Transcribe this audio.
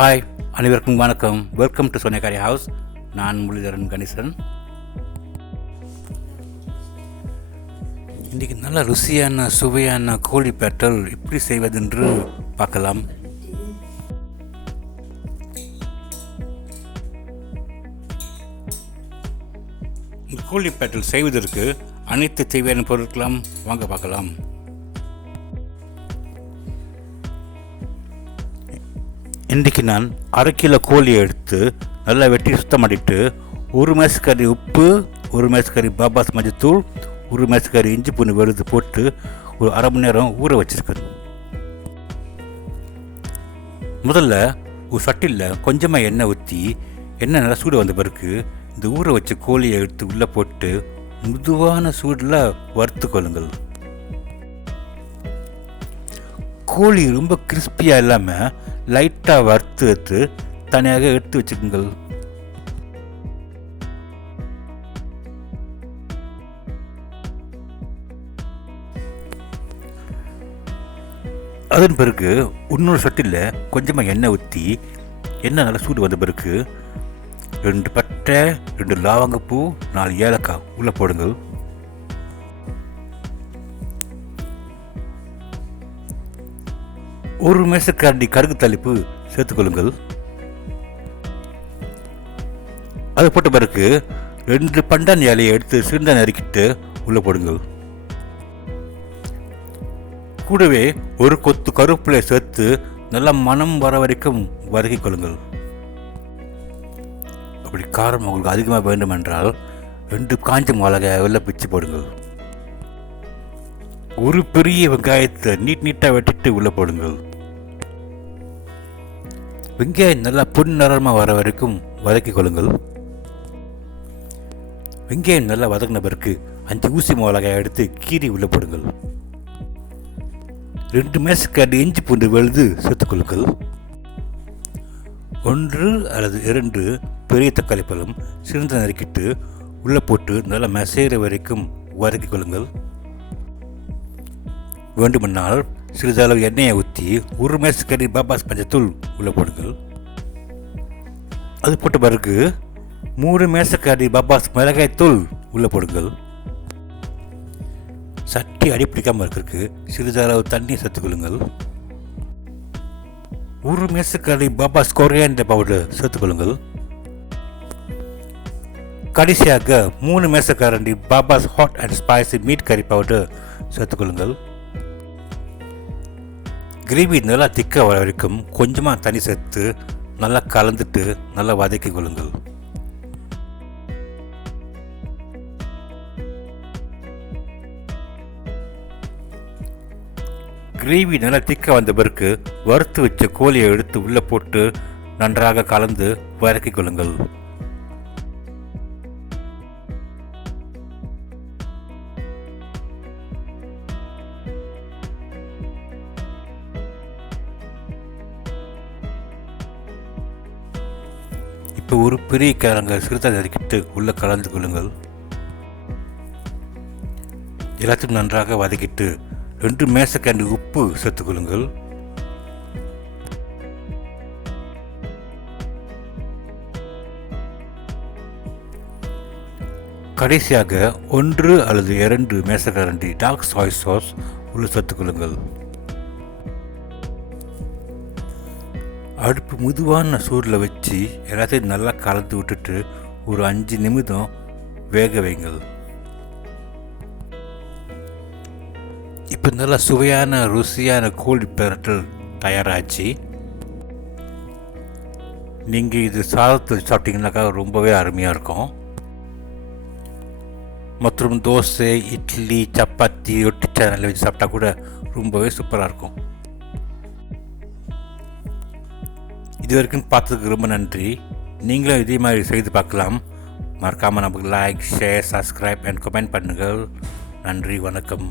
Hi, அனைவருக்கும் வணக்கம். Welcome to Sonia house. நான் முரளிதரன் கணேசன். இன்றைக்கி நல்ல ருசியான சுவையான கோழி பேட்டல் எப்படி செய்வதென்று பார்க்கலாம். இந்த கோழி பேட்டல் செய்வதற்கு அனைத்து தேவையான பொருட்களும் வாங்க பார்க்கலாம். இன்றைக்கி நான் 1/2 கிலோ கோழியை எடுத்து நல்லா வெட்டி சுத்தம் பண்ணிவிட்டு 1 மேசக்கரி உப்பு, 1 மேசக்கரி பாபாஸ் மஞ்சத்தூள், 1 மேசக்கரி இஞ்சி பூண்டு விழுது போட்டு ஒரு 1/2 மணி நேரம் ஊற வச்சுருக்கேன். முதல்ல ஒரு சட்டியில் கொஞ்சமாக எண்ணெய் ஊற்றி எண்ணெய் நல்லா சூடு வந்த பிறகு இந்த ஊற வச்ச கோழியை எடுத்து உள்ளே போட்டு மிதுவான சூடில் வறுத்து கொள்ளுங்கள். கோழி ரொம்ப கிறிஸ்பியாக இல்லாமல் லைட்டாக வறுத்து எடுத்து தனியாக எடுத்து வச்சுக்குங்கள். அதன் பிறகு இன்னொரு சட்டியில் கொஞ்சமாக எண்ணெய் ஊற்றி எண்ணெய் நல்லா சூடு வந்த பிறகு 2 பட்டை, 2 லவங்கப்பூ, 4 ஏலக்காய் உள்ளே போடுங்கள். ஒரு மேசக்கரண்டி கருகு தாளிப்பு சேர்த்துக்கொள்ளுங்கள். அது போட்ட பிறகு 2 பண்டான் இலையை எடுத்து சிறுந்தா நறுக்கிட்டு உள்ளே போடுங்கள். கூடவே ஒரு கொத்து கருவேப்பிலை சேர்த்து நல்லா மனம் வர வரைக்கும் வதக்கிக் கொள்ளுங்கள். அப்படி காரம் உங்களுக்கு அதிகமாக வேண்டும் என்றால் 2 காஞ்ச மிளகாய் வெள்ளை பிச்சு போடுங்கள். ஒரு பெரிய வெங்காயத்தை நீட்டாக வெட்டிட்டு உள்ளே போடுங்கள். வெங்காயம் நல்லா பொன்னிறமாக வர வரைக்கும் வதக்கிக் கொள்ளுங்கள். வெங்காயம் நல்லா வதக்கின பிறகு 5 ஊசி மிளகாய் எடுத்து கீரி உள்ளே போடுங்கள். 2 மேசக்கரண்டி இஞ்சி பூண்டு விழுது சேர்த்துக்கொள்ளுங்கள். 1 அல்லது 2 பெரிய தக்காளி பழம் சிறந்த நறுக்கிட்டு உள்ளே போட்டு நல்லா மசைகிற வரைக்கும் வதக்கிக் கொள்ளுங்கள். வேண்டுமென்றால் சிறிதளவு எண்ணெயை ஊற்றி 1 மேசக்கரி பாபாஸ் மஞ்சத்தூள் உள்ளே போடுங்கள். அது போட்ட பிறகு 3 மேசக்கரி பாபாஸ் மிளகாய்த்தூள் உள்ளே போடுங்கள். சட்டி அடிப்பிடிக்காமல் இருக்கிறதுக்கு சிறிதளவு தண்ணி சேர்த்துக்கொள்ளுங்கள். 1 மேசக்கரி பாபாஸ் கொரியாண்டர் பவுடர் சேர்த்துக்கொள்ளுங்கள். கடைசியாக 3 மேசக்கரண்டி பாபாஸ் ஹாட் அண்ட் ஸ்பைசி மீட் கறி பவுடர் சேர்த்துக்கொள்ளுங்கள். கிரேவி நல்லா திக்காக வர வரைக்கும் கொஞ்சமாக தண்ணி சேர்த்து நல்லா கலந்துட்டு நல்லா வதக்கி கொள்ளுங்கள். கிரேவி நல்லா திக்காக வந்த பிறகு வறுத்து வச்ச கோழியை எடுத்து உள்ளே போட்டு நன்றாக கலந்து வதக்கி கொள்ளுங்கள். இப்போ ஒரு பெரிய கிழங்க சிறுதாக நறுக்கிட்டு உள்ளே கலந்து கொள்ளுங்கள். எல்லாத்தையும் நன்றாக வதக்கிட்டு 2 மேசக்கரண்டி உப்பு சேர்த்துக்கொள்ளுங்கள். கடைசியாக 1 அல்லது 2 மேசக்கரண்டி டார்க் சோய் சாஸ் உள்ளே சேர்த்துக்கொள்ளுங்கள். அடுப்பு மிதுவான சூடில் வச்சு எல்லாத்தையும் நல்லா கலந்து விட்டுட்டு ஒரு 5 நிமிடம் வேக வைங்கள். இப்போ நல்லா சுவையான ருசியான கோழி பிரட்டல் தயாராச்சு. நீங்கள் இது சாதத்தில் சாப்பிட்டீங்கன்னாக்கா ரொம்பவே அருமையாக இருக்கும். மற்றும் தோசை, இட்லி, சப்பாத்தி, ரொட்டி சேனலில் வச்சு சாப்பிட்டா கூட ரொம்பவே சூப்பராக இருக்கும். இது வரைக்கும் பார்த்ததுக்கு ரொம்ப நன்றி. நீங்களும் இதே மாதிரி செய்து பார்க்கலாம். மறக்காமல் நமக்கு like, share, subscribe and comment பண்ணுங்கள். நன்றி, வணக்கம்.